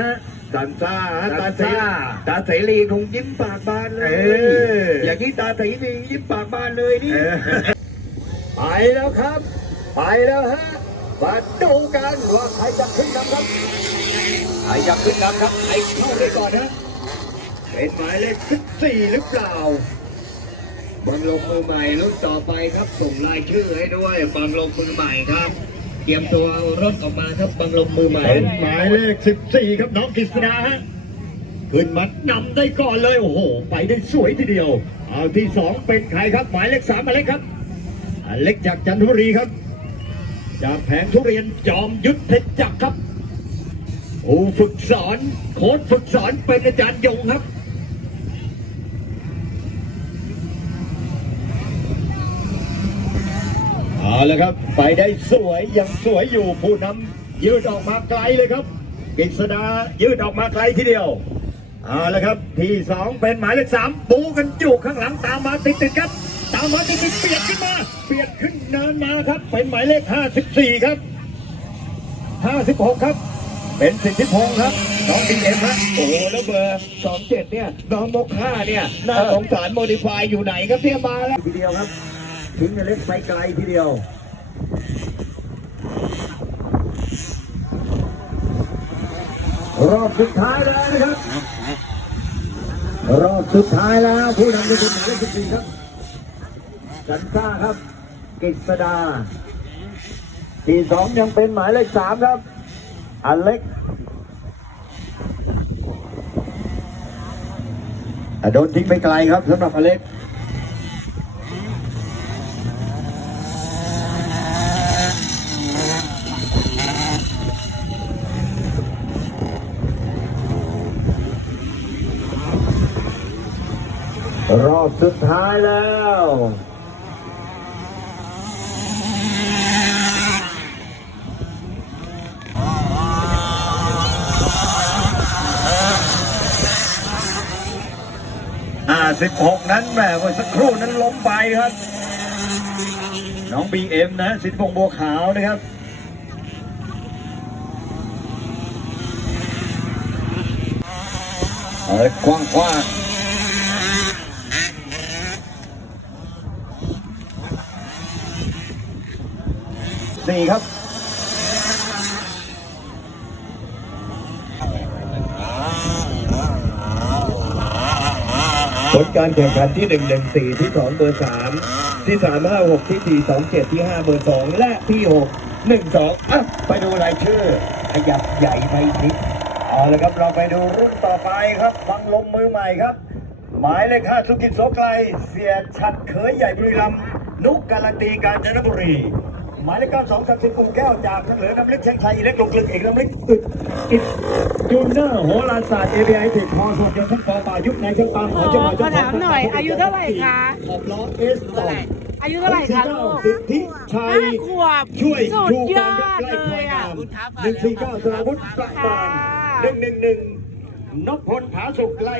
ฮะสันซ่าฮะสัตานเสซ่าตาเสรีคงยิ้มปากบานเลเอยออย่างนี้ตาเสรียิ้มปากบานเลยนี่เออไปแล้วครับ ไปแล้วฮะ มาดูกันว่าใครจะขึ้นนำครับ ใครจะขึ้นนำครับไอ้เข้าได้ก่อนนะ เป็นหมายเลขสิบสี่หรือเปล่า บังลงมือใหม่รุ่นต่อไปครับ ส่งรายชื่อให้ด้วย บังลงมือใหม่ครับ เตรียมตัวเอารถออกมาครับบังลงมือใหม่เป็นหมายเลข 14 ครับน้องกฤษณาฮะขึ้นมานำได้ก่อนเลยโอ้โห ไปได้สวยทีเดียว เอาที่สองเป็นใครครับ หมายเลขสามอเล็กครับอเล็กจากจันทบุรีครับ จากแผงทุเรียนจอมยุทธเพชรจักรครับผู้ฝึกสอนโค้ชฝึกสอนเป็นอาจารย์ยงครับ เอาละครับ ไปได้สวยยังสวยอยู่ผู้นำยืดออกมาไกลเลยครับกฤษดายืดออกมาไกลทีเดียวเอาละครับที่สองเป็นหมายเลขสามปูกันอยู่ข้างหลังตามมาติดติดๆครับ ตามมาติดติดๆเปียกขึ้นมาเปียกขึ้นเนินมาครับ เป็นหมายเลขห้าสิบสี่ครับห้าสิบหกครับ เป็นสิทธิพงศ์ครับน้องดีเอ็มฮะโอ้โหแล้วเบอร์สองเจ็ดเนี่ยน้องมกห้าเนี่ยน่าสงสารโมดิฟายอยู่ไหนครับเนี่ยมาแล้วทีเดียวครับ ทิ้งอเล็กไปไกลทีเดียวรอบสุดท้ายแล้วนะครับ รอบสุดท้ายแล้วผู้นำเป็นหมายเลขสิบสี่ครับจันซ่าครับกฤษดาทีสองยังเป็นหมายเลขสามครับอเล็กโดนทิ้งไปไกลครับสำหรับอเล็ก รอบสุดท้ายแล้วอ่าสิบหกนั้นแหมเมื่อสักครู่นั้นล้มไปครับ น้องบีเอ็มนะสิทธิพงษ์บัวขาวนะครับเออกว้างกว้าง สี่ครับผลการแข่งขันที่ 1 1 4 ที่ 2 เบอร์ 3 ที่ 3 5 6 ที่ 4 2 7 ที่ 5 เบอร์ 2 และที่ 6 1 2อะไปดูรายชื่อ ขยับใหญ่ไปนิดเอาละครับ เราไปดูรุ่นต่อไปครับ ฟังลมมือใหม่ครับ หมายเลขห้าสุกิจโสไกล เสียชัดเขยใหญ่บุรีรัมย์นุกการันตีกาญจนบุรี หมายเลขเก้าสองสักดิ์สิทธิ์กรุงแก้วจากทางเหลือน้ำลึกเชียงชัยอิเล็กลงกลึกเอกน้ำลึกอึดอิดจูเนอร์โหราศาสตร์เอเบียติดพอสุดยนต์ทั้งปอป่ายุคในช่างปังของจังหวัดขอถามหน่อย อายุเท่าไหร่คะขอบล้อเอสต่ออายุเท่าไหร่คะลูกสิทธิชัยห้าขวบช่วยสุดชูยกอองครับดใกล้เลควายยอะงามหนึ่งสี่เก้าสราวุฒิประบานหนึ่งหนึ่งหนึ่งนพพลผาสุกไล่